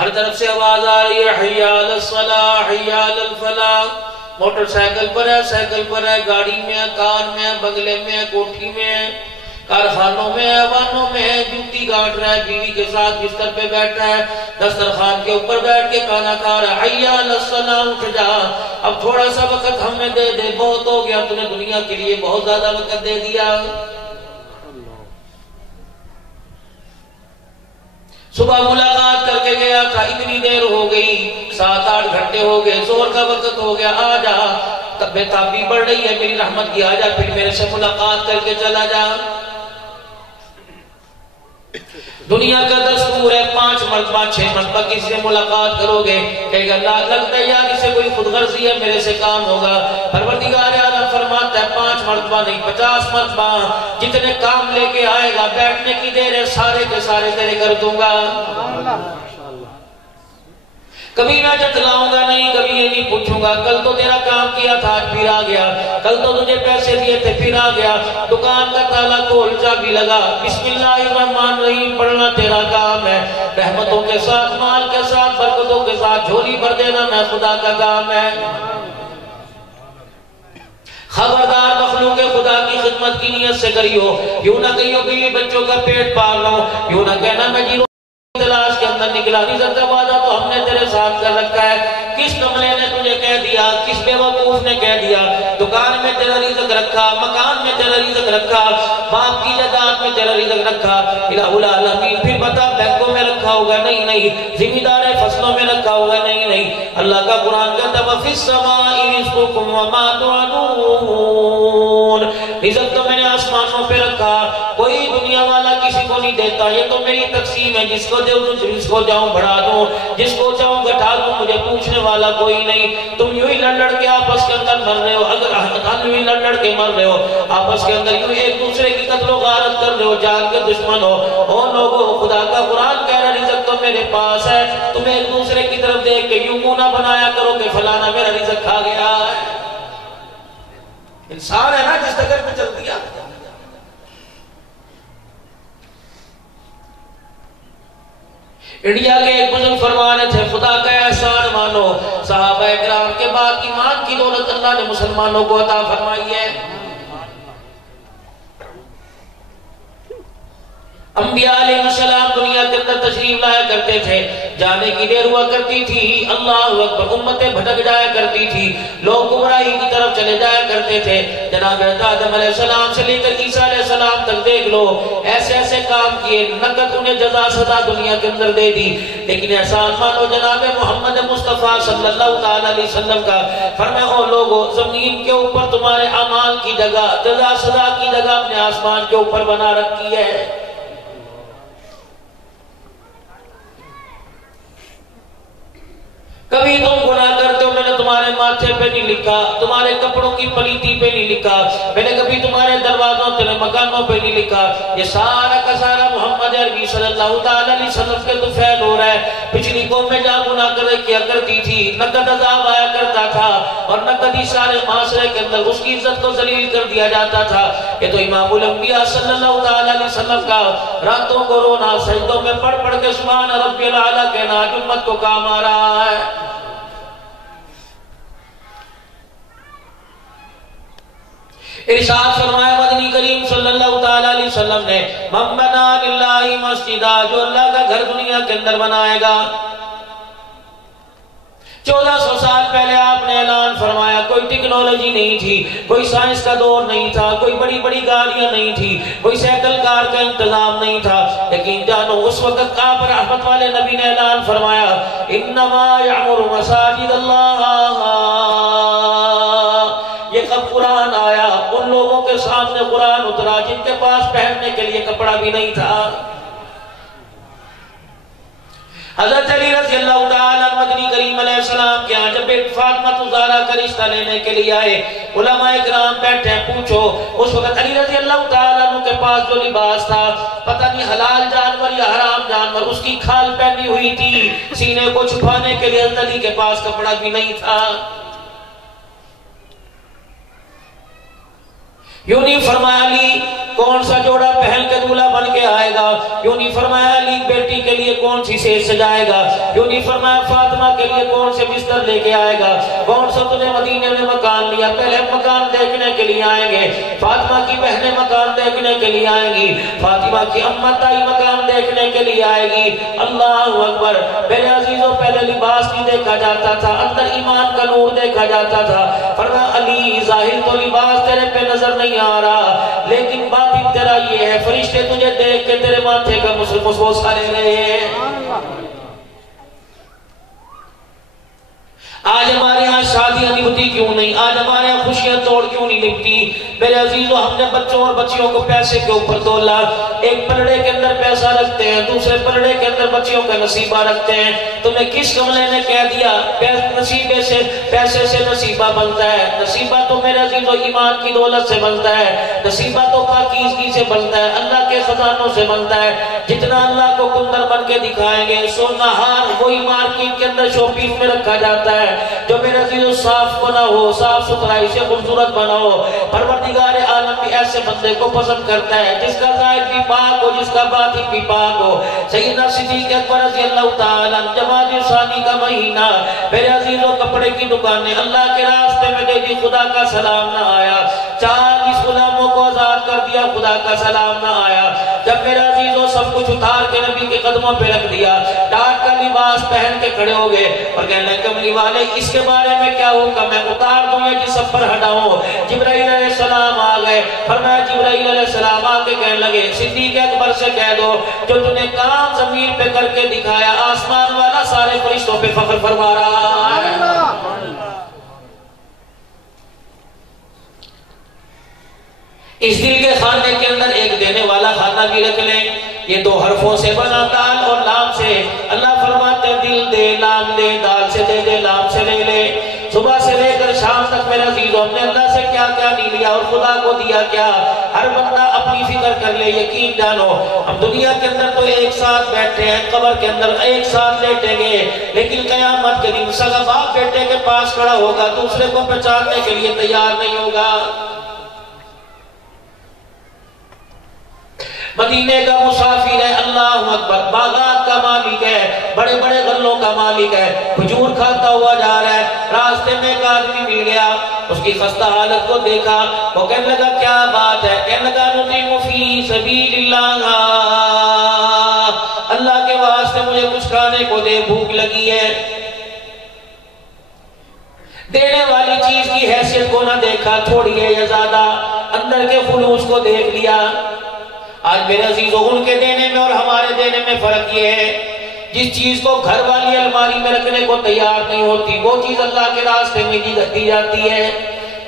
ہر طرف سے آواز آ رہی ہے حی علی الصلاح حی علی الفلاح. موٹر سائیکل پر ہے، سائیکل پر ہے، گاڑی میں ہے، کار میں ہے، بنگلے میں ہے، کوٹھی میں ہے، کارخانوں میں ہے، وانوں میں ہے، جوتی گاٹ رہا ہے، بیوی کے ساتھ بستر پہ بیٹھا ہے، دسترخوان کے اوپر بیٹھ کے کھانا کھا رہا ہے. حی علی الصلاح اٹھ جا، اب تھوڑا سا وقت ہمیں دے دے، بہت ہو گیا، تو نے دنیا کے لیے بہت زیادہ وقت دے دیا. صبح ملاقات کر کے گیا تھا، اتنی دیر ہو گئی، 7-8 گھنٹے ہو گئے، زور کا وقت ہو گیا، آ جا، تب تابی بڑھ رہی ہے میری رحمت کی، آ جا پھر میرے سے ملاقات کر کے چلا جا. دنیا کا دستور ہے 5 مرتبہ 6 مرتبہ کسی سے ملاقات کرو گے، کہے گا اللہ لگتا ہے یار اسے کوئی خود غرضی ہے، میرے سے کام ہوگا. پروردگار عالم فرماتا ہے 5 مرتبہ نہیں 50 مرتبہ، جتنے کام لے کے آئے گا، بیٹھنے کی دیر ہے، سارے کے سارے تیرے کر دوں گا. کبھی میں جتلاؤں گا نہیں، کبھی یہ نہیں پوچھوں گا کل تو تیرا کام کیا تھا آج پھر آ گیا، کل تو تجھے پیسے دیے تھے پھر آ گیا، دکان کا تالا کھول چابی لگا، بسم اللہ الرحمن الرحیم پڑھنا تیرا کام ہے، رحمتوں کے ساتھ مال کے ساتھ برکتوں کے ساتھ جھولی بھر دینا میں خدا کا کام ہے. خبردار مخلوق خدا کی خدمت کی نیت سے کریو، یوں نہ کہیو کہ یہ بچوں کا پیٹ پال رہا ہوں، یوں نہ کہنا میں جیرو تلاش کے اندر نکلا، رزق کا وعدہ تو ہم نے تیرے ساتھ کر رکھا ہے. کس کملے نے تجھے کہہ دیا، کس بیوقوف نے کہہ دیا دکان میں تیرا رزق رکھا، مکان میں تیرا رزق رکھا، باپ کی جائیداد میں تیرا رزق رکھا، الہ العالمین پھر بتا بینکوں میں رکھا ہوگا نہیں نہیں، ذمہ دار فصلوں میں رکھا ہوگا نہیں نہیں. اللہ کا قرآن کہتا وَفِي السَّمَاءِ رِزْقُكُمْ وَمَا تُوعَدُونَ، رزق تو میں نے آسمانوں پہ رکھا، کوئی دنیا والا کسی کو نہیں دیتا، یہ تو میری تقسیم ہے، جس کو دے جس کو جاؤں بڑھا دوں، جس کو چاہوں گھٹا دوں، مجھے پوچھنے والا کوئی نہیں. تم یوں ہی لڑ لڑ کے آپس کے اندر مر رہے ہو، اگر ہم یوں ہی لڑ لڑ کے مر رہے ہو آپس کے اندر، یوں ایک دوسرے کی قتل و غارت کر رہے ہو، جان کے دشمن ہو. او لوگو خدا کا قرآن کہہ رہا رزق تو میرے پاس ہے، تم ایک دوسرے کی طرف دیکھ کے یوں منہ نہ بنایا کرو کہ فلانا میرا رزق کھا گیا ہے. انسان ہے نا جس ڈگر پہ چل دیا. انڈیا کے ایک بزرگ فرمانے تھے خدا کا احسان مانو، صحابہ اکرام کے بعد ایمان کی دولت اللہ نے مسلمانوں کو عطا فرمائی ہے. انبیاء علیہ السلام دنیا کے اندر تشریف لایا کرتے تھے، جانے کی دیر ہوا کرتی تھی، اللہ اکبر امتیں بھٹک جایا کرتی تھی، لوگ گمراہی کی طرف چلے جایا کرتے تھے. جناب آدم علیہ السلام سے لے کر عیسیٰ علیہ السلام تک دیکھ لو، ایسے ایسے کام کیے، نقد انہیں جزا سزا دنیا کے اندر دے دی. لیکن احسان مانو جناب محمد مصطفیٰ صلی اللہ تعالی علیہ وسلم کا، فرمایا او لوگو زمین کے اوپر تمہارے اعمال کی جگہ، جزا سزا کی جگہ اپنے آسمان کے اوپر بنا رکھی ہے. کبھی تم گناہ کرتے ہو میں نے تمہارے ماتھے پہ نہیں لکھا، تمہارے کپڑوں کی پلیتی پہ نہیں لکھا، میں نے کبھی تمہارے دروازوں تیرے مکانوں پہ نہیں لکھا. یہ سارا کا سارا محمد عربی صلی اللہ تعالی علیہ وسلم کے تو فعل ہو رہا ہے. پچھلی قوم میں جہاں گناہ کیا کرتی تھی، نقد عذاب آیا کرتا تھا، اور نقد ہی سارے معاشرے کے اندر اس کی عزت کو ذلیل کر دیا جاتا تھا. یہ تو امام الانبیاء صلی اللہ تعالی علیہ وسلم کا راتوں کو رونا، سجدوں میں پڑھ پڑھ کے سبحان ربی الاعلیٰ کہنا آج امت کو کام آ رہا ہے. ارشاد فرمایا مدنی کریم صلی اللہ تعالی علیہ وسلم نے من بنا للہ مسجدہ، جو اللہ کا گھر دنیا کے اندر بنائے گا. 1400 سال پہلے آپ نے اعلان فرمایا، کوئی ٹیکنالوجی نہیں تھی، کوئی سائنس کا دور نہیں تھا، کوئی بڑی بڑی گاڑیاں نہیں تھی، کوئی سائیکل کار کا انتظام نہیں تھا. لیکن جانو اس وقت آپ رحمت والے نبی نے اعلان فرمایا انما یعمر مساجد اللہ. یہ کب قرآن آیا؟ ان لوگوں کے سامنے قرآن اترا جن کے پاس پہننے کے لیے کپڑا بھی نہیں تھا. حضرت علی رضی اللہ تعالیٰ مدنی کریم علیہ السلام کے ہاں جب فاطمہ زہرا کا رشتہ لینے کے لیے آئے، علماء اکرام بیٹھے پوچھو اس وقت علی رضی اللہ تعالیٰ عنہ کے پاس جو لباس تھا پتہ نہیں حلال جانور یا حرام جانور، اس کی کھال پہنی ہوئی تھی، سینے کو چھپانے کے لیے علی کے پاس کپڑا بھی نہیں تھا. یوں نہیں فرمایا علی کون سا جوڑا پہن کے دولہا بن کے آئے گا؟ کیوں نہیں فرمایا علی بیٹی کے لیے کون سی سیج سجائے گا؟ کیوں نہیں فرمایا فاطمہ کے لیے کون سے بستر لے کے آئے گا؟ کون سا تُنے مدینے میں مکان لیا؟ پہلے مکان دیکھنے کے لیے آئیں گے، فاطمہ کی بہنیں مکان دیکھنے کے لیے آئیں گی، فاطمہ کی امت آئی مکان دیکھنے کے لیے آئے گی۔ اللہ اکبر۔ میرے عزیزوں پہلے لباس نہیں دیکھا جاتا تھا، اندر ایمان کا نور دیکھا جاتا تھا۔ فرمایا علی ظاہر تو لباس تیرے پہ نظر نہیں آ رہا، لیکن باطن تیرا یہ ہے، فرشتے تجھے دیکھ کے تیرے ماتھے کا مسبوسہ لے رہے ہیں۔ آج ہمارے ہاں شادیاں نبھتی کیوں نہیں؟ آج ہمارے ہاں خوشیاں توڑ کیوں نہیں نبھتی؟ میرے عزیزوں ہم نے بچوں اور بچیوں کو پیسے کے اوپر تولا، ایک پلڑے کے اندر پیسہ رکھتے ہیں، دوسرے پلڑے کے اندر بچیوں کا نصیبہ رکھتے ہیں۔ تمہیں کس کملے نے کہہ دیا نصیبے سے پیسے سے نصیبہ بنتا ہے؟ نصیبہ تو میرے عزیزوں ایمان کی دولت سے بنتا ہے، نصیبہ تو پاکیزگی سے بنتا ہے، اللہ کے خزانوں سے بنتا ہے۔ جتنا اللہ کو کندر بن کے دکھائیں گے، سونا ہار وہی مارکیٹ کے اندر شو پیس میں رکھا جاتا ہے۔ جو میرے عزیزوں صاف بنا ہو، صاف ستھرائی سے خوبصورت بنا ہو، پروردگار عالم بھی ایسے بندے کو پسند کرتا ہے جس کا ظاہر بھی پاک ہو، جس کا باطن بھی پاک ہو۔ سیدنا صدیق اکبر رضی اللہ تعالیٰ جمادی ثانی کا مہینہ، میرے عزیزوں کپڑے کی دکانیں اللہ کے راستے میں دے دی، خدا کا سلام نہ آیا۔ 40 غلاموں کو آزاد کر دیا، خدا کا سلام نہ آیا۔ جب میرے عزیزوں سب کچھ اتار کے نبی کے قدموں پہ رکھ دیا، ڈاٹ کا لباس پہن کے کھڑے ہو گئے اور کہنے لگے کملی والے اس کے بارے میں کیا ہوگا؟ میں اتار دوں یا جس سب پر ہٹاؤں؟ جبرائیل علیہ السلام آ گئے، فرمایا جبرائیل علیہ السلام آ کے کہنے لگے صدیق اکبر سے کہہ دو جو تُو نے کام زمین پہ کر کے دکھایا، آسمان والا سارے فرشتوں پہ فخر فرما رہا ہے۔ اس دل کے خانے کے اندر ایک دینے والا خانہ بھی رکھ لیں، یہ 2 حرفوں سے بنا، دال اور لام سے۔ اللہ فرماتے دل دے، لام دے، دال سے دے دے، لام سے لے لے۔ صبح سے لے کر شام تک میرے عزیزوں ہم نے اللہ سے کیا کیا نہیں لیا اور خدا کو دیا کیا؟ ہر بندہ اپنی فکر کر لے، یقین جانو ہم دنیا کے اندر تو ایک ساتھ بیٹھے ہیں، قبر کے اندر ایک ساتھ لیٹیں گے، لیکن قیامت کے دن سگا باپ بیٹے کے پاس کھڑا ہوگا، دوسرے کو پہچاننے کے لیے تیار نہیں ہوگا۔ مدینے کا مسافر ہے، اللہ اکبر، باغات کا مالک ہے، بڑے بڑے غلوں کا مالک ہے، کھجور کھاتا ہوا جا رہا ہے، راستے میں ایک آدمی مل گیا، اس کی خستہ حالت کو دیکھا، وہ کہنے لگا کیا بات ہے؟ کہنے لگا نطعم فی سبیل اللہ، اللہ کے واسطے مجھے کچھ کھانے کو دے، بھوک لگی ہے۔ دینے والی چیز کی حیثیت کو نہ دیکھا، تھوڑی ہے یا زیادہ، اندر کے خلوص کو دیکھ لیا۔ آج میرے عزیزوں ان کے دینے میں اور ہمارے دینے میں فرق یہ ہے، جس چیز کو گھر والی الماری میں رکھنے کو تیار نہیں ہوتی وہ چیز اللہ کے راستے میں دی جاتی ہے۔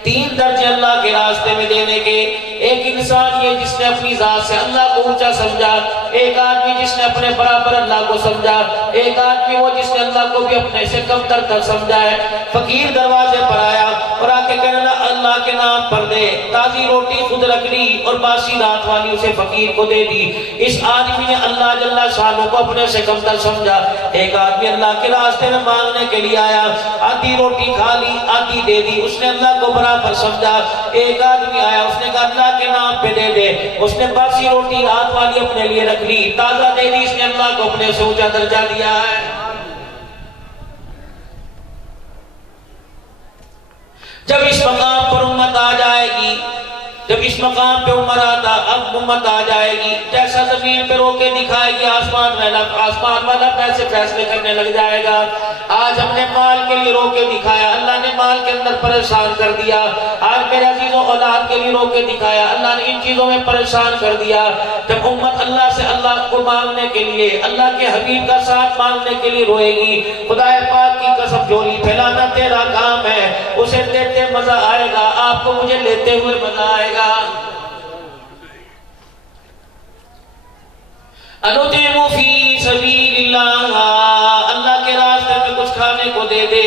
3 درجے اللہ کے راستے میں دینے کے، ایک انسان یہ جس نے اپنی ذات سے اللہ کو اونچا سمجھا، ایک آدمی جس نے اپنے برابر اللہ کو سمجھا، ایک آدمی وہ جس نے اللہ کو بھی اپنے سے کم تر سمجھا ہے۔ فقیر دروازے پر آیا اور آ کے کہنے لگا اللہ کے نام پر دے، تازی روٹی خود رکھ لی اور باسی رات والی اسے فقیر کو دے دی۔ اس آدمی نے اللہ جل شانہ کو اپنے سے کم تر سمجھا۔ ایک آدمی اللہ کے راستے میں مانگنے کے لیے آیا، آدھی روٹی کھا لی، آدھی دے دی، اس نے اللہ کو برابر سمجھا۔ ایک آدمی آیا، اس نے کہا اللہ کے نام پہ دے دے، اس نے باسی روٹی رات والی اپنے لیے رکھ لی، تازہ دے دی، اس نے اللہ کو اپنے سے اونچا درجہ دیا ہے۔ جب اس مقام پر امت آ جائے گی، جب اس مقام پہ اب امت آ جائے گی، جیسا زمین پہ روکے دکھائے گی آسمان والا پیسے فیصلے کرنے لگ جائے گا۔ آج ہم نے مال کے لیے روکے دکھایا، اللہ نے مال کے اندر پریشان کر دیا۔ آج میرے عزیزوں اولاد کے لیے روکے دکھایا، اللہ نے ان چیزوں میں پریشان کر دیا۔ جب امت اللہ سے اللہ کو مانگنے کے لیے، اللہ کے حبیب کا ساتھ مانگنے کے لیے روئے گی، خدا پاک کی قسم جھولی پھیلانا تیرا کام ہے، اسے دیتے مزہ آئے گا، آپ کو مجھے لیتے ہوئے مزہ آئے گا۔ انطعم فی سبیل اللہ، اللہ کے راستے میں کچھ کھانے کو دے دے۔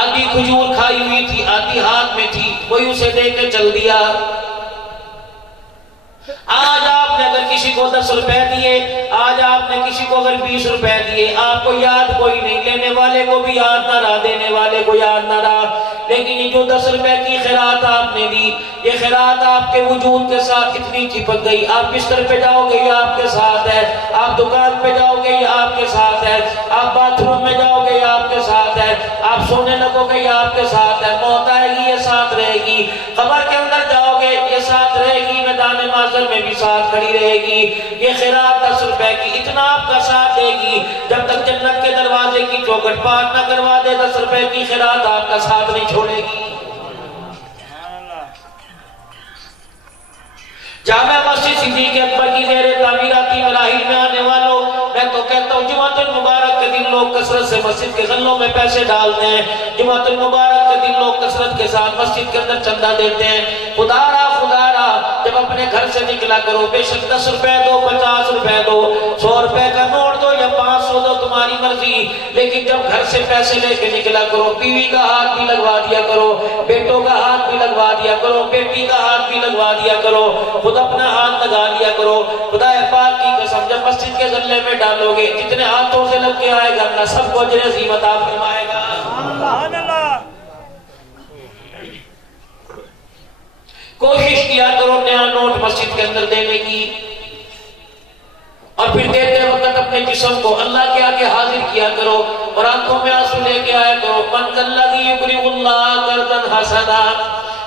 آدھی کھجور کھائی ہوئی تھی، آدھی ہاتھ میں تھی، وہی اسے دے کے چل دیا۔ آج آپ نے اگر کسی کو 10 روپے دیے، آج آپ نے کسی کو اگر 20 روپے دیے، آپ کو یاد کوئی نہیں، لینے والے کو بھی یاد نہ رہا، دینے والے کو یاد نہ رہا، لیکن یہ جو 10 روپے کی خیرات آپ نے دی، یہ خیرات آپ کے وجود کے ساتھ اتنی چپک گئی، آپ بستر پہ جاؤ گے یہ آپ کے ساتھ ہے، آپ دکان پہ جاؤ گے یہ آپ کے ساتھ ہے، آپ باتھ روم میں جاؤ گے یہ آپ کے ساتھ ہے، آپ سونے لگو گے یہ آپ کے ساتھ ہے، موت آئے گی یہ ساتھ رہے گی، قبر کے اندر جاؤ گے یہ ساتھ رہے گی، میدان محشر میں بھی ساتھ کھڑی رہے گی۔ یہ خیرات 10 روپے کی اتنا آپ کا ساتھ دے گی، جب تک جنت کے دروازے کی چوکھٹ پار نہ کروا دے 10 روپے کی خیرات آپ کا ساتھ نہیں چھوڑے گی۔ جامع مسجد صدیق اکبر کی زیر تعمیراتی مراحل میں آنے والوں، میں تو کہتا ہوں جمعۃ المبارک کے دن لوگ کثرت سے مسجد کے غلوں میں پیسے ڈالتے ہیں، جمعۃ المبارک کے دن لوگ کثرت کے ساتھ مسجد کے اندر چندہ دیتے ہیں۔ خدا را جب اپنے گھر سے نکلا کرو، بے شک 10 روپے دو، 50 روپے دو، 100 روپے کا نوٹ دو یا 500 دو، تمہاری مرضی، لیکن جب گھر سے پیسے لے کے نکلا کرو، بیوی کا ہاتھ بھی لگوا دیا کرو، بیٹوں کا ہاتھ بھی لگوا دیا کرو، بیٹی کا ہاتھ بھی لگوا دیا کرو، خود اپنا ہاتھ لگا لیا کرو۔ خدا پاک کی قسم جب مسجد کے غلے میں ڈالو گے، جتنے ہاتھوں سے لگ کے آئے گا اللہ سب کو اجر عظیم عطا فرمائے گا۔ سبحان اللہ۔ کوشش کیا کرو نیا نوٹ مسجد کے اندر دینے کی، اور پھر دیتے وقت اپنے جسم کو اللہ کے آگے حاضر کیا کرو اور آنکھوں میں آنسو لے کے آیا کرو۔ من ذا الذی یقرض اللہ قرضا حسنا،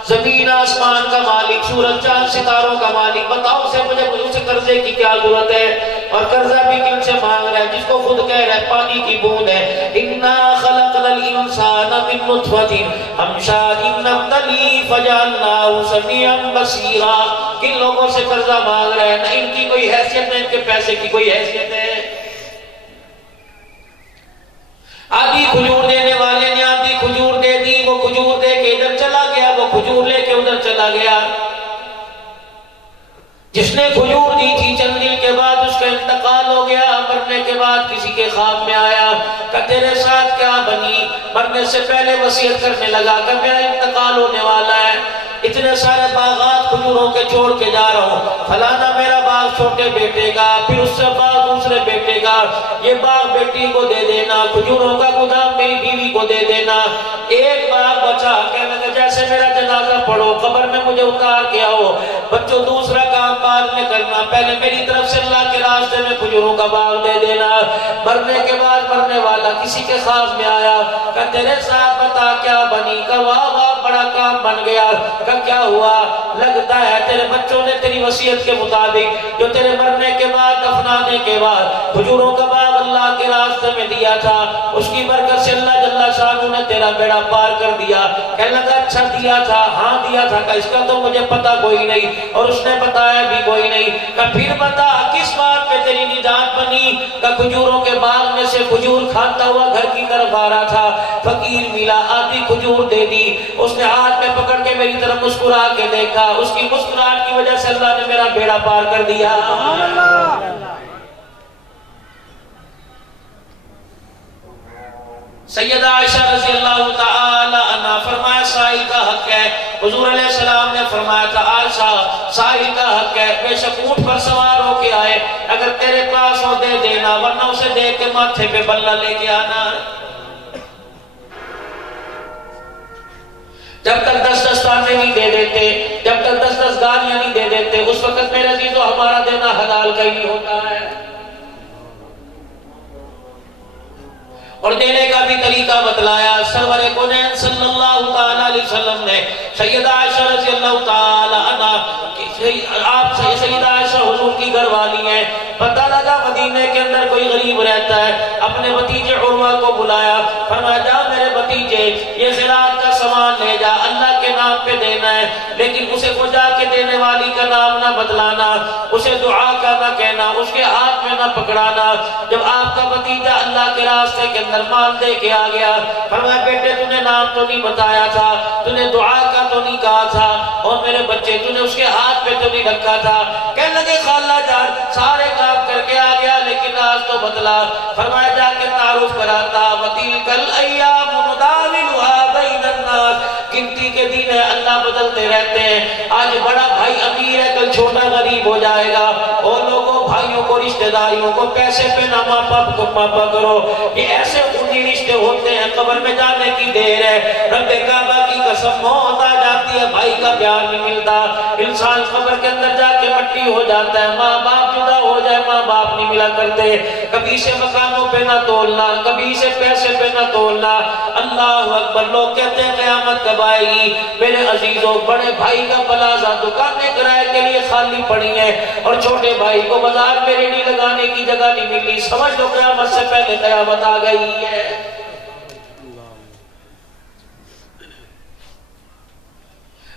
زمین آسمان کا مالک، سورج چاند ستاروں کا مالک، بتاؤ اسے مجھے اسے قرضے کی کیا ضرورت ہے؟ اور قرضہ بھی کن سے مانگ رہا ہے؟ جس کو خود کہہ رہا ہے پانی کی بوند ہے۔ انا خلقنا الانسان من نطفۃ امشاج نبتلیہ فجعلناہ سمیعا بصیرا۔ کن لوگوں سے قرضہ مانگ رہا ہے؟ نہ ان کی کوئی حیثیت ہے، ان کے پیسے کی کوئی حیثیت ہے۔ آدھی کھجور دینے والے نے آدھی کھجور دے دی، وہ کھجور دے کے ادھر چلا گیا، وہ کھجور لے کے ادھر چلا گیا۔ جس نے کھجور دی تھی چند دن کے بعد اس کا انتقال ہو گیا، مرنے کے بعد کسی کے خواب میں آیا کہ تیرے ساتھ کیا بنی؟ مرنے سے پہلے وصیت کرنے لگا کہ میرا انتقال ہونے والا ہے، اتنے سارے باغات کھجوروں کے چھوڑ کے جا رہا ہوں، فلانا میرا باغ چھوٹے بیٹے کا، پھر اس سے باغ دوسرے بیٹے کا، یہ باغ بیٹی کو دے دینا، کھجوروں کا گودام میری بیوی کو دے دینا۔ ایک باغ بچا، کہنے لگا جیسے میرا جنازہ پڑھو، قبر میں مجھے اتار کے آؤ، بچوں دوسرا کام بعد میں کرنا، پہلے میری طرف سے اللہ کے راستے میں کھجوروں کا باغ دے دینا۔ مرنے کے بعد مرنے والا کسی کے خواب میں آیا کہ تیرے ساتھ بتا کیا بنی؟ کہ واہ واہ بڑا کام بن گیا۔ کہ کیا ہوا؟ لگتا ہے تیرے بچوں نے تیری وصیت کے مطابق جو تیرے مرنے کے بعد دفنانے کے بعد کھجوروں کا باغ اللہ کے راستے میں دیا تھا، اس کی برکت سے اللہ جل شانہ نے تیرا بیڑا پار کر دیا۔ کہنے لگا اچھا دیا تھا؟ ہاں دیا تھا۔ کہ اس کا تو مجھے پتہ کوئی نہیں اور اس نے بتایا بھی کوئی نہیں۔ کہ پھر بتا کس بات پہ تیری نجات بنی؟ کہ کھجوروں کے باغ میں سے کھجور کھاتا ہوا گھر کی طرف آ رہا تھا، فقیر ملا، آدھی کھجور دے دی، اس نے ہاتھ میں پکڑ کے میری طرف مسکرا کے دیکھا، اس کی مسکراہٹ کی وجہ سے اللہ نے میرا بیڑا پار کر دیا۔ سیدہ عائشہ رضی اللہ تعالی عنہ فرمایا سائل کا حق ہے، حضور علیہ السلام نے فرمایا تھا عائشہ سائل کا حق ہے، بے شک اونٹ پر سوار ہو کے آئے، اگر تیرے پاس ہو دے دینا، ورنہ اسے دیکھ کے ماتھے پہ بلہ لے کے آنا۔ جب تک 10 تانے نہیں دے دیتے، جب تک 10 گالیاں نہیں دے دیتے، اس وقت میرے عزیزو ہمارا دینا حلال کا ہی ہوتا ہے۔ اور دینے کا بھی طریقہ بتلایا سرور کونین صلی اللہ تعالیٰ علیہ وسلم نے۔ سیدہ عائشہ رضی اللہ تعالیٰ عنہ، آپ سیدہ عائشہ حضور کی گھر والی ہیں، پتہ لگا مدینے کے اندر کوئی غریب رہتا ہے، اپنے بھتیجے عروہ کو بلایا، فرمایا جا میرے بھتیجے یہ خیرات کا سامان لے جا، اللہ کے نام پہ دینا ہے، لیکن اسے کو جا کے دینے والی کا نام نہ بدلانا، اسے دعا کا نہ کہنا، اس کے ہاتھ میں نہ پکڑانا۔ جب آپ کا بھتیجا اللہ کے راستے کے اندر مال دے کے آ گیا، فرمایا بیٹے تو نے نام تو نہیں بتایا تھا، تو نے دعا کا تو نہیں کہا تھا، اور میرے بچے تو نے اس کے ہاتھ پہ تو نہیں رکھا تھا۔ کہنے لگے خالہ جان سارے کام کر کے آ گیا لیکن آج تو بدلا۔ فرمایا جا کے تعارف کراتا، وَتِلْكَ الْأَيَّامُ نُدَاوِلُهَا بَيْنَ النَّاسِ، گنتی کے دن ہے، اللہ بدلتے رہتے ہیں، آج بڑا بھائی امیر ہے کل چھوٹا غریب ہو جائے گا، اور لوگوں بھائیوں کو رشتہ داریوں کو پیسے پہ نہ ماپا کرو، یہ ایسے جی رشتے ہوتے ہیں، قبر میں جانے کی دیر ہے، رب کعبہ کی قسم موت آ جاتی ہے، بھائی کا پیار نہیں ملتا، انسان قبر کے اندر جا کے مٹی ہو جاتا ہے، ماں باپ جدا ہو جائے، ماں باپ نہیں ملا کرتے، کبھی سے مکانوں پہ نہ تولنا، کبھی سے پیسے پہ نہ تولنا۔ اللہ اکبر، لوگ کہتے ہیں قیامت کب آئے گی؟ میرے عزیزوں، بڑے بھائی کا پلازہ دکانیں کرائے کے لیے خالی پڑی ہیں اور چھوٹے بھائی کو بازار میں ریڑھی لگانے کی جگہ نہیں ملی، سمجھ لو قیامت سے پہلے قیامت آ گئی ہے۔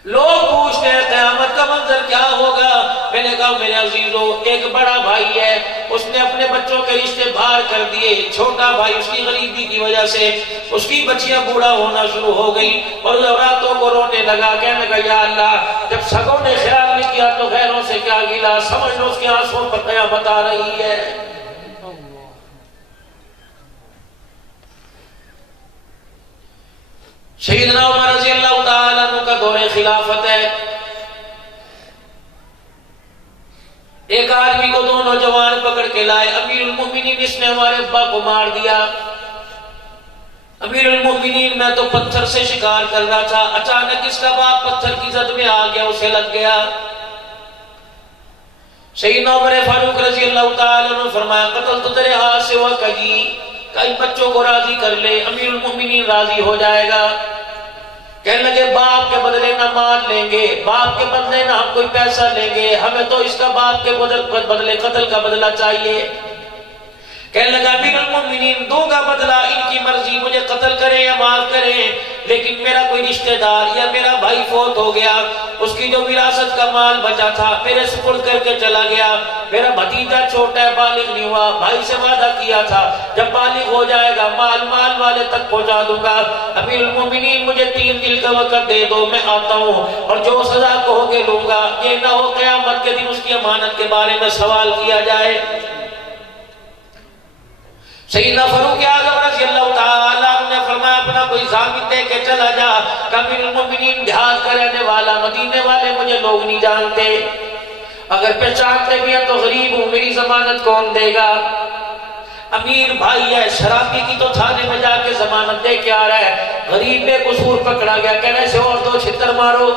لوگ پوچھتے ہیں قیامت کا منظر کیا ہوگا؟ میں نے کہا میرے عزیزوں، ایک بڑا بھائی ہے، اس نے اپنے بچوں کے رشتے باہر کر دیے، چھوٹا بھائی اس کی غریبی کی وجہ سے اس کی بچیاں بوڑھا ہونا شروع ہو گئی اور راتوں کو رونے لگا، کہنے لگا یا اللہ، جب سگوں نے خیال نہیں کیا تو غیروں سے کیا گلا، سمجھ لو اس کے آنسوں پر قیامت آ رہی ہے۔ سیدنا عمر رضی اللہ تعالیٰ عنہ کا دور خلافت ہے، ایک آدمی کو دو نوجوان پکڑ کے لائے، امیر المومنین اس نے ہمارے ابا کو مار دیا۔ امیر المومنین میں تو پتھر سے شکار کر رہا تھا، اچانک اس کا باپ پتھر کی زد میں آ گیا، اسے لگ گیا۔ سیدنا عمر فاروق رضی اللہ تعالیٰ عنہ فرمایا قتل تو تیرے ہاتھ سے ہوا، کجی کئی بچوں کو راضی کر لے، امیر المومنین راضی ہو جائے گا۔ کہنے لگے باپ کے بدلے نہ مال لیں گے، باپ کے بدلے نہ ہم کوئی پیسہ لیں گے، ہمیں تو اس کا باپ کے بدلے قتل کا بدلہ چاہیے۔ کہنے لگا امیر المومنین دوں گا بدلہ، ان کی مرضی، مجھے قتل کریں یا معاف کریں، لیکن میرا کوئی رشتہ دار یا میرا بھائی فوت ہو گیا، اس کی جو وراثت کا مال بچا تھا میرے سپرد کر کے چلا گیا، میرا بھتیجا چھوٹا ہے بالغ نہیں ہوا، بھائی سے وعدہ کیا تھا جب بالغ ہو جائے گا مال والے تک پہنچا دوں گا، امیر المومنین مجھے 3 دن کا وقت دے دو، میں آتا ہوں اور جو سزا کہو گے لوں گا، یہ نہ ہو قیامت کے دن اس کی امانت کے بارے میں سوال کیا جائے۔ سیدنا فاروق اعظم رضی اللہ تعالیٰ عنہ نے فرمایا اپنا کوئی ضامن دے کے چلا جا، کہ امیر المومنین دیہات کا رہنے والا، مدینے والے مجھے لوگ نہیں جانتے، اگر پہچانتے بھی ہیں تو غریب ہوں، میری ضمانت کون دے گا؟ امیر بھائی ہے، شرابی کی تو تھانے میں جا کے ضمانت دے کے آ رہا ہے، غریب بے قصور پکڑا گیا، کہنے سے اور 2 چھتر مارو۔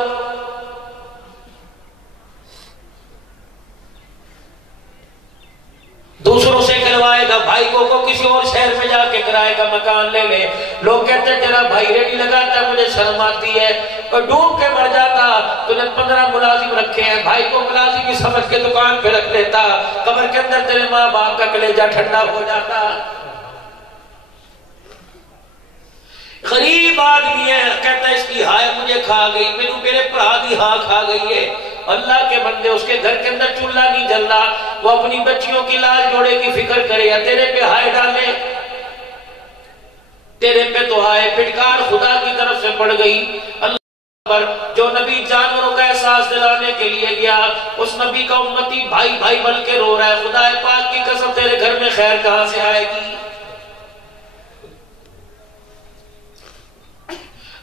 دوسروں سے کروائے گا، بھائی کو کسی اور شہر میں جا کے کرائے گا، مکان لے لے، لوگ کہتے ہیں تیرا بھائی ریڈی لگاتا ہے، مجھے شرم آتی ہے، اور ڈوب کے مر جاتا تو نے 15 ملازم رکھے ہیں، بھائی کو ملازم کی سمجھ کے دکان پہ رکھ لیتا، قبر کے اندر تیرے ماں باپ کا کلیجہ ٹھنڈا ہو جاتا۔ غریب آدمی ہے، کہتا ہے اس کی ہائے مجھے کھا گئی، میرے پرا دی ہاں کھا گئی ہے، اللہ کے بندے اس کے گھر کے اندر چولہا نہیں جل رہا، وہ اپنی بچیوں کی لال جوڑے کی فکر کرے یا تیرے پہ ہائے ڈالے، تیرے پہ تو ہائے، پھٹکار خدا کی طرف سے پڑ گئی۔ اللہ پر جو نبی جانوروں کا احساس دلانے کے لیے گیا، اس نبی کا امتی بھائی بھائی بن کے رو رہا ہے، خدا پاک کی قسم تیرے گھر میں خیر کہاں سے آئے گی؟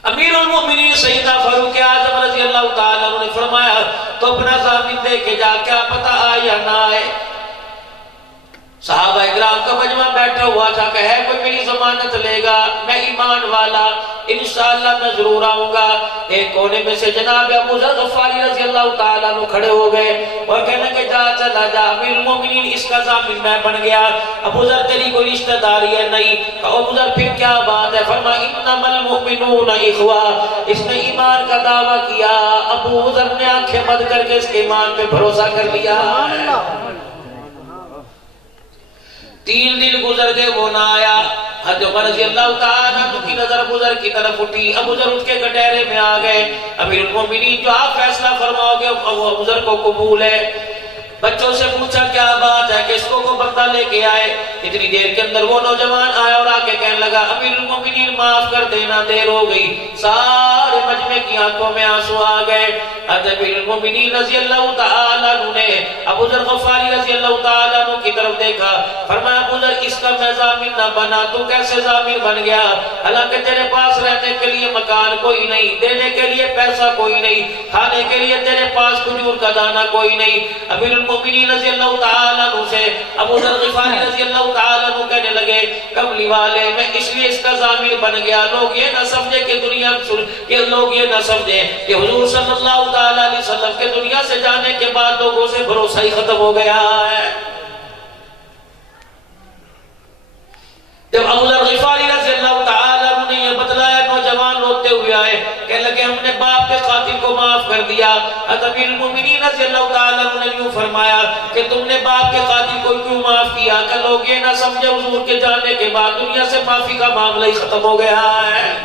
امیر المومنین سیدنا فاروق اعظم رضی اللہ تعالیٰ عنہ نے فرمایا تو اپنا ضامن دے کے جا، کیا پتہ آئے یا نہ آئے۔ صحابہ اکرام کا مجمع بیٹھا ہوا تھا کہ ہے کوئی میری ضمانت لے گا، میں ایمان والا انشاءاللہ میں ضرور آؤں گا۔ ایک کونے میں سے جناب ابو ذر غفاری رضی اللہ تعالیٰ عنہ کھڑے ہو گئے اور کہنے کہ جا چلا جا، امیر المومنین اس کا ضامن میں بن گیا۔ ابو ذر تیری کوئی رشتہ داری ہے؟ نہیں۔ ابو ذر پھر کیا بات ہے؟ فرمایا انما المؤمنون اخوہ، اس نے ایمان کا دعویٰ کیا، ابو ذر نے آنکھیں بند کر کے اس کے ایمان پہ بھروسہ کر لیا۔ 3 دن گزر گئے، وہ نہ آیا۔ حضرت عمر رضی اللہ تعالیٰ عنہ کی نظر ابو ذر کی طرف اٹھی، ابو ذر اٹھ کے کٹہرے میں آ گئے۔ امیر المومنین جو آپ فیصلہ فرماؤ گے ابو ذر کو قبول ہے۔ بچوں سے پوچھا کیا بات ہے کہ اس کو بندہ لے کے آئے۔ اتنی دیر کے اندر وہ نوجوان آیا اور آ کے کہنے لگا امیر المومنین معاف کر دینا، دیر ہو گئی۔ سارے مجمع کی آنکھوں میں آنسو آ گئے۔ حضرت امیر المومنین رضی اللہ تعالیٰ عنہ نے ابو ذر غفاری رضی اللہ تعالیٰ عنہ کی طرف دیکھا، فرمایا ابو ذر اس کا میں ضامن نہ بنا، تو کیسے ضامن بن گیا؟ حالانکہ تیرے پاس رہنے کے لیے مکان کوئی نہیں، دینے کے لیے پیسہ کوئی نہیں، کھانے کے لیے تیرے پاس کھجور کا دانہ کوئی نہیں۔ امیر المومنین رضی اللہ تعالیٰ عنہ سے ابو ذر غفاری رضی اللہ تعالیٰ عنہ کہنے لگے کملی والے میں اس اس لیے اس کا ضامن بن گیا. لوگ یہ نہ سمجھے کہ لوگ یہ نہ سمجھے کہ حضور صلی اللہ تعالی علیہ وسلم کے دنیا سے جانے کے بعد لوگوں سے بھروسہ ہی ختم ہو گیا ہے. جب ابو ذر غفاری رضی اللہ تعالی عنہ نے یہ بتلایا، نوجوان روتے ہوئے آئے، کہنے لگے ہم نے باپ کے قاتل کو معاف کر دیا. امیر المومنین رضی اللہ تعالی عنہ نے یوں فرمایا کہ تم نے باپ کے قاتل کو کیوں معاف کیا؟ کہ لوگ یہ نہ سمجھے حضور کے جانے کے بعد دنیا سے معافی کا معاملہ ہی ختم ہو گیا ہے.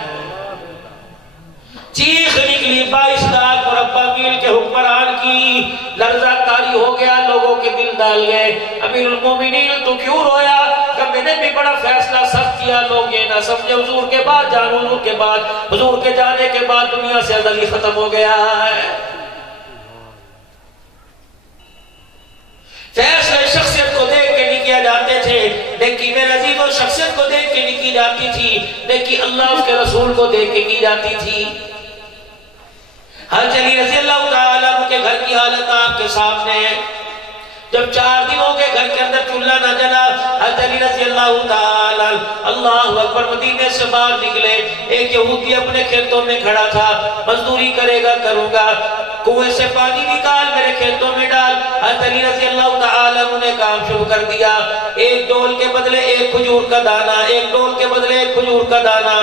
چیخ نکلی 22 لاکھ مربع میل کے حکمران کی، لرزہ طاری ہو گیا، لوگوں کے دل ڈال گئے. امیر المومنین تو کیوں رویا؟ کہ میں نے بھی بڑا فیصلہ سخت کیا، لوگ یہ نہ سمجھے حضور کے بعد جان، حضور کے جانے کے بعد دنیا سے ازلی ختم ہو گیا ہے. فیصلے شخصیت کو دیکھ کے نہیں کیا جاتے تھے، لیکن میرے عزیزوں شخصیت کو دیکھ کے نہیں کی جاتی تھی، لیکن اللہ اس کے رسول کو دیکھ کے کی جاتی تھی. حضرت علی رضی اللہ تعالیٰ عنہ کے گھر کی حالت آپ کے سامنے ہے. جب 4 دن ہو گئے گھر کے اندر چولہا نہ جلا، حضرت علی رضی اللہ تعالیٰ اللہ اکبر مدینے سے باہر نکلے. ایک یہودی اپنے کھیتوں میں کھڑا تھا، مزدوری کرے گا کروں گا، کنویں سے پانی نکال میرے کھیتوں میں ڈال. حضرت علی رضی اللہ تعالیٰ عنہ نے کام شروع کر دیا. ایک ڈول کے بدلے ایک کھجور کا دانہ، ایک ڈول کے بدلے ایک کھجور کا دانہ.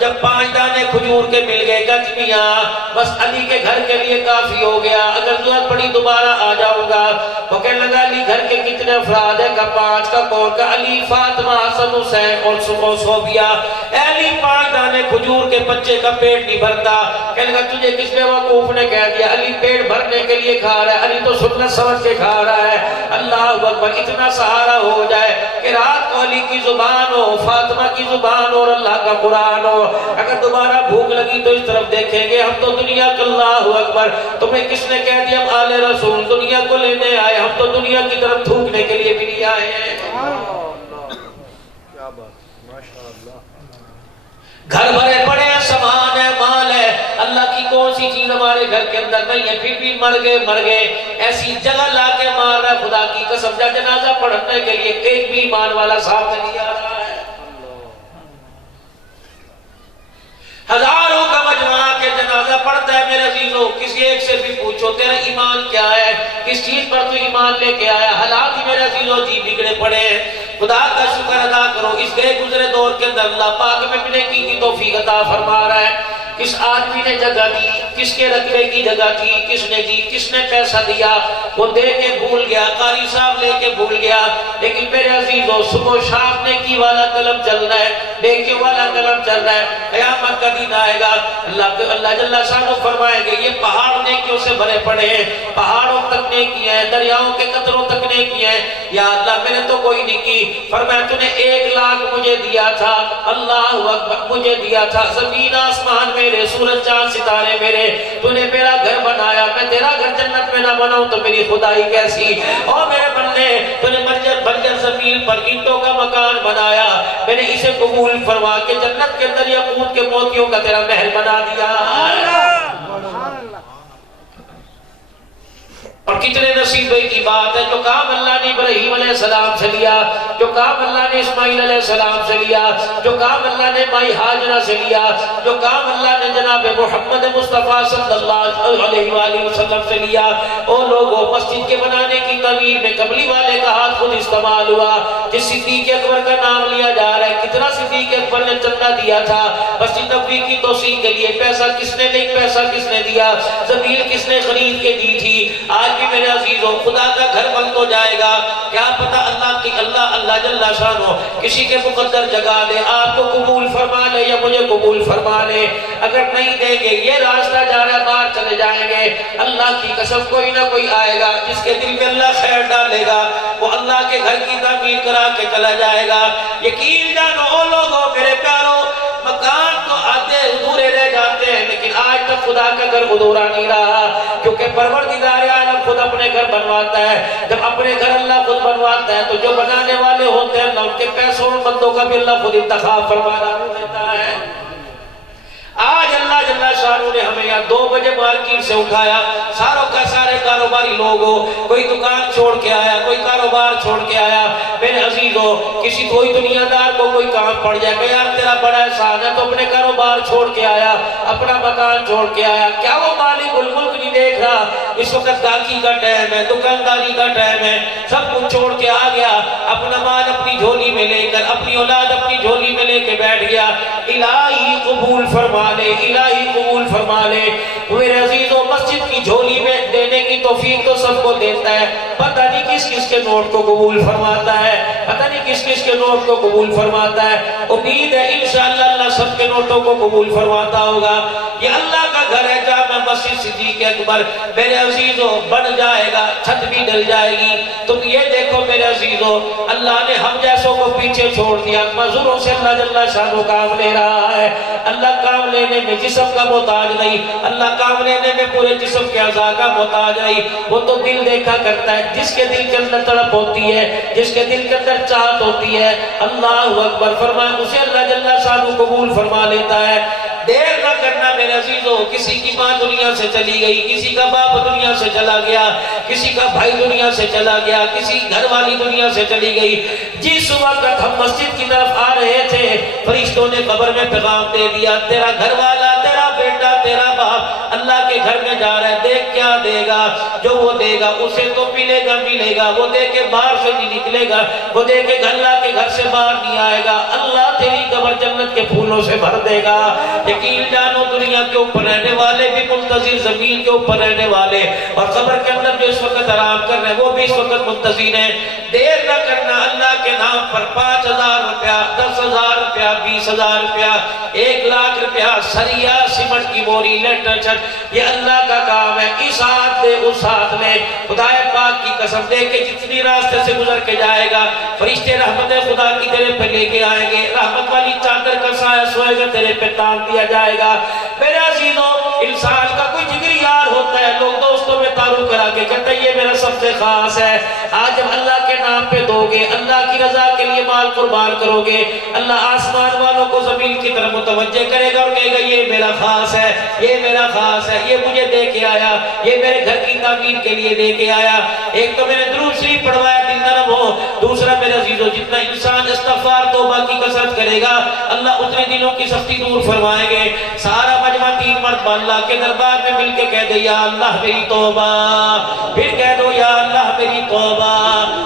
جب 5 دانے کھجور کے مل گئے، گج میاں بس علی کے گھر کے لیے کافی ہو گیا، اگر ضرورت پڑی دوبارہ آ جاؤں گا. وہ کہنے لگا علی گھر کے کتنے افراد ہیں؟ کا 5 کا کون؟ کا علی، فاطمہ، حسن، حسین اور صوفیہ. علی 5 دانے کھجور کے بچے کا پیٹ نہیں بھرتا. کہنے لگا تجھے کس بیوقوف نے کہہ دیا علی پیٹ بھرنے کے لیے کھا رہا ہے؟ علی تو سنت سمجھ کے کھا رہا ہے. اللہ اکبر، اتنا سہارا ہو جائے کہ رات کو علی کی زبان ہو، فاطمہ کی زبان ہو اور اللہ کا قرآن ہو. اگر دوبارہ بھوک لگی تو اس طرف دیکھیں گے، ہم تو دنیا کا، اللہ اکبر، تمہیں کس نے کہہ دیا ہم آل رسول دنیا کو لینے آئے؟ ہم تو دنیا کی طرف تھوکنے کے لیے بھی نہیں آئے ہیں. گھر بھرے پڑے ہیں، سامان ہے، مال ہے، اللہ کی کون سی چیز ہمارے گھر کے اندر نہیں ہے؟ پھر بھی مر گئے. ایسی جگہ لا کے مار رہا ہے، خدا کی قسم جنازہ پڑھنے کے لیے ایک بھی ایمان والا سامنے نہیں آ رہا ہے. ہزاروں کا مجموعہ کے جنازہ پڑھتا ہے. میرے عزیزوں کسی ایک سے بھی پوچھو تیرا ایمان کیا ہے، کس چیز پر تو ایمان لے کے آیا؟ حالات ہی میرے عزیزوں جی بگڑے پڑے ہیں. خدا کا شکر ادا کرو، اس گئے گزرے دور کے اندر اللہ پاک میں اپنے کی توفیق عطا فرما رہا ہے. کس آدمی نے جگہ دی، کس کے رقبے کی جگہ تھی، کس نے دی، کس نے پیسہ دیا، وہ دے کے بھول گیا، قاری صاحب لے کے بھول گیا. لیکن میرے عزیزوں صبح و شام نیکی والا قلم چل رہا ہے، نیکی والا قلم چل رہا ہے. قیامت کا دن آئے گا، اللہ جل شانہ فرمائیں گے یہ پہاڑ نیکیوں سے بھرے پڑے ہیں، پہاڑوں تک نیکی ہیں، دریاؤں کے قطروں تک نیکی ہیں. یا اللہ میں نے تو کوئی نہیں کی. فرمایا تو نے 1 لاکھ مجھے دیا تھا، اللہ اکبر مجھے دیا تھا، زمین آسمان میرے، سورج چاند ستارے میرے، تو نے میرا گھر بنایا، میں تیرا گھر جنت میں نہ بناؤں تو میری خدائی کیسی؟ اور میرے بندے تو نے بنجر زمین پر اینٹوں کا مکان بنایا، میں نے اسے قبول فرما کے جنت کے اندر یاقوت کے موتیوں کا تیرا محل بنا دیا. اور کتنے نصیبے کی بات ہے جو کام اللہ نے ابراہیم علیہ السلام سے لیا، جو کام اللہ نے اسماعیل علیہ السلام سے لیا، جو کام اللہ نے مائی ہاجرہ سے لیا، جو کام اللہ نے جناب محمد مصطفیٰ صلی اللہ علیہ وآلہ وسلم سے لیا. اور لوگوں مسجد کے بنانے کی تعمیر میں قبلی والے کا ہاتھ خود استعمال ہوا. جس صدیق اکبر کا نام لیا جا رہا ہے، کتنا صدیق اکبر نے چندہ دیا تھا مسجد نبوی کی توسیع کے لیے؟ پیسہ کس نے نہیں، پیسہ کس نے دیا، زمین کس نے خرید کے دی تھی؟ آج بھی میرے عزیزوں خدا کا گھر بند ہو جائے گا، کیا پتہ اللہ جل شانہ کسی کے مقدر جگہ دے، آپ کو قبول فرما لے یا مجھے قبول فرما لے. اگر نہیں دیں گے یہ راستہ جا رہا ہے، باہر چلے جائیں گے. اللہ کی قسم کوئی نہ کوئی آئے گا جس کے دل میں اللہ خیر ڈالے گا، وہ اللہ کے گھر کی تعمیر کرا کے چلا جائے گا. یقین جانو او لوگوں میرے پیاروں، مکان تو آدھے ادھورے رہ جاتے ہیں لیکن آج تک خدا کا گھر ادھورا نہیں رہا، کیونکہ پروردگار عالم خود اپنے گھر بنواتا ہے. جب اپنے گھر اللہ خود بنواتا ہے تو جو بنانے والے ہوتے ہیں اللہ ان کے پیسوں اور بندوں کا بھی اللہ خود انتخاب فرمانا دیتا ہے. آج اللہ جل شانہ نے ہمیں یہاں 2 بجے مارکیٹ سے اٹھایا، سارے کاروباری لوگ ہو، کوئی دکان چھوڑ کے آیا، کوئی کاروبار چھوڑ کے آیا۔ میرے عزیزو، کسی کوئی دنیا دار کو کوئی کام پڑ جائے کہ یار تیرا بڑا احسان ہے، تو اپنے کاروبار چھوڑ کے آیا، اپنا مکان چھوڑ کے آیا، کیا وہ مالک الملک نہیں دیکھ رہا؟ اس وقت گاہکی کا ٹائم ہے، دکانداری کا ٹائم ہے، سب کچھ چھوڑ کے آ گیا، اپنا مال اپنی جھولی میں لے کر، اپنی اولاد اپنی جھولی میں لے کے بیٹھ گیا۔ الہی قبول فرما لے، الہی قبول فرما لے۔ میرے عزیزو، مسجد کی جھولی میں دینے کی توفیق تو سب کو دیتا ہے، پتہ نہیں کس کس کے نوٹ کو قبول فرماتا ہے، پتہ نہیں کس کس کے نوٹ کو قبول فرماتا ہے۔ امید ہے انشاءاللہ اللہ سب کے نوٹوں کو قبول فرماتا ہوگا۔ یہ اللہ کا گھر ہے جامع مسجد صدیق اکبر، میرے عزیزو بن جائے گا، چھت بھی ڈل جائے گی۔ تم یہ دیکھو میرے عزیزو، اللہ نے ہم جیسوں کو پیچھے چھوڑ دیا، معذوروں سے اللہ جل شانہ کام لے رہا ہے۔ اللہ کام لینے میں جسم کا محتاج نہیں، اللہ کام لینے میں پورے جسم کے اعضاء کا محتاج نہیں، وہ تو دل دیکھا کرتا ہے۔ جس کے دل کے اندر تڑپ ہوتی ہے، جس کے دل کے اندر چاہت ہوتی ہے، اللہ اکبر فرمائے، اسے اللہ جل شانہ قبول فرما لیتا ہے۔ دیر نہ کرنا میرے عزیزو، کسی کی ماں دنیا سے چلی گئی، کسی کا باپ دنیا سے چلا گیا، کسی کا بھائی دنیا سے چلا گیا، کسی گھر والی دنیا سے چلی گئی۔ جس وقت ہم مسجد کی طرف آ رہے تھے، فرشتوں نے قبر میں پیغام دے دیا، تیرا گھر والا، تیرا بیٹا، تیرا باپ اللہ کے گھر میں جا رہا ہے، دیکھ کیا دے گا، جو وہ دے گا اسے تو ملے گا، وہ دے کے باہر سے نہیں نکلے گا، وہ دے کے گھر سے باہر نہیں آئے گا، اللہ تیری قبر جنت کے پھولوں سے بھر دے گا۔ یقین جانو، دنیا کے اوپر رہنے والے بھی منتظر، زمین کے اوپر رہنے والے اور قبر کے اندر جو اس وقت آرام کر رہے ہیں وہ بھی اس وقت منتظر ہیں۔ دیر نہ کرنا، اللہ کے نام پر 5,000 روپیہ، 10,000 روپیہ، 20,000 روپیہ، 1,00,000 روپیہ، سریا، سیمنٹ کی بوری، لیٹر چھت، یہ اللہ کا کام ہے۔ اس ہاتھ دے اس ہاتھ میں، خدا پاک کی قسم دے کے جتنی راستے سے گزر کے جائے گا، فرشتے رحمت خدا کی تیرے پہ لے کے آئیں گے، رحمت والی چادر کا سایہ سوئے گا تیرے پہ تان دیا جائے گا۔ میرے عزیزو، انسان کا کوئی جگری یار ہوتا ہے، لوگ دوستوں میں تعارف کرا کے کہتے ہیں یہ میرا سب سے خاص ہے۔ آج جب اللہ کے نام پہ دو گے، اللہ کی رضا کے لیے مال قربان کرو گے، اللہ آسمان والوں کو زمین کی طرف متوجہ کرے گا اور کہے گا یہ میرا خاص ہے، یہ میرا خاص ہے، یہ مجھے دے کے آیا، یہ میرے گھر کی تعمیر کے لیے دے کے آیا۔ ایک تو میں نے درود شریف پڑھوایا، دل نرم ہو، دوسرا میرے عزیزو، جتنا انسان استغفار توبہ کی کثرت کرے گا، اللہ اتنے دلوں کی سختی دور فرمائیں گے۔ سارا مجمع 3 مرتبہ اللہ کے دربار میں مل کے کہہ دے یا اللہ میری توبہ، پھر کہہ دو یا اللہ میری توبہ،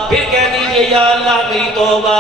پھر کہہ دیجئے یا اللہ میری توبہ۔